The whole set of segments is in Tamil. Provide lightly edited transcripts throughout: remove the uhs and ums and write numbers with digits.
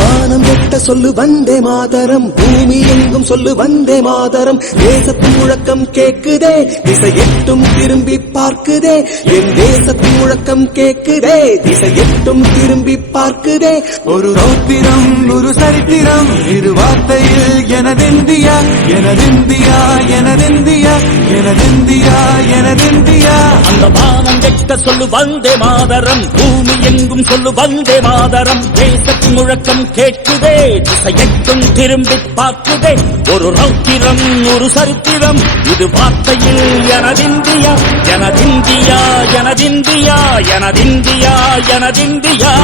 வானம் எட்ட சொல்லு வந்தே மாதரம், பூமி எங்கும் சொல்லு வந்தே மாதரம். தேசத்தின் முழக்கம் கேக்குதே, திசை எட்டும் திரும்பி பார்க்குதே. என் தேசத்தின் முழக்கம் கேக்குதே, திசை எட்டும் திரும்பி பார்க்குதே. ஒரு ரௌத்திரம் ஒரு சரித்திரம், இரு வார்த்தையில் எனதிந்தியா எனதிந்தியா எனதிந்தியா எனதிந்தியா எனதிந்தியா. அந்த வானம் எட்ட சொல்லு வந்தே மாதரம், பூமி எங்கும் சொல்லு வந்தே மாதரம். தேசத்தின் முழக்கம் கேட்குதே, திசையெட்டும் திரும்பி பார்க்குதே. ஒரு ரௌத்திரம் ஒரு சரித்திரம், இது வார்த்தையில் எனதிந்தியா எனதிந்தியா எனதிந்தியா எனதிந்தியா எனதிந்தியா.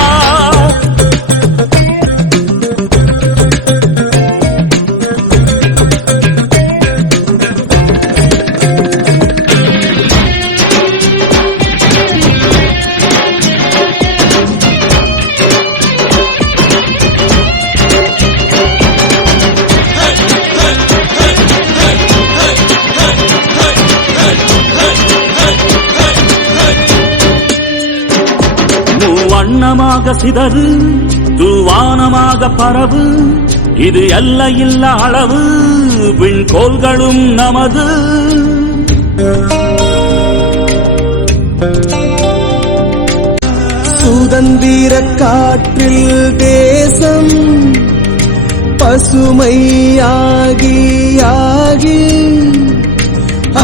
வண்ணமாக சிதறு தூவானமாக பரவு, இது எல்லையில்ல அளவு, விண்கோள்களும் நமது. சுதந்திர காற்றில் தேசம் பசுமையாகி ஆகி,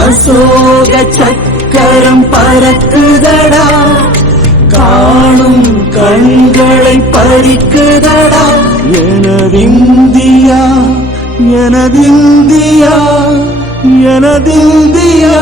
அசோக சக்கரம் பறக்குதடா, காணும் கண்களை பறிக்குதடா. எனதிந்தியா எனதிந்தியா எனதிந்தியா.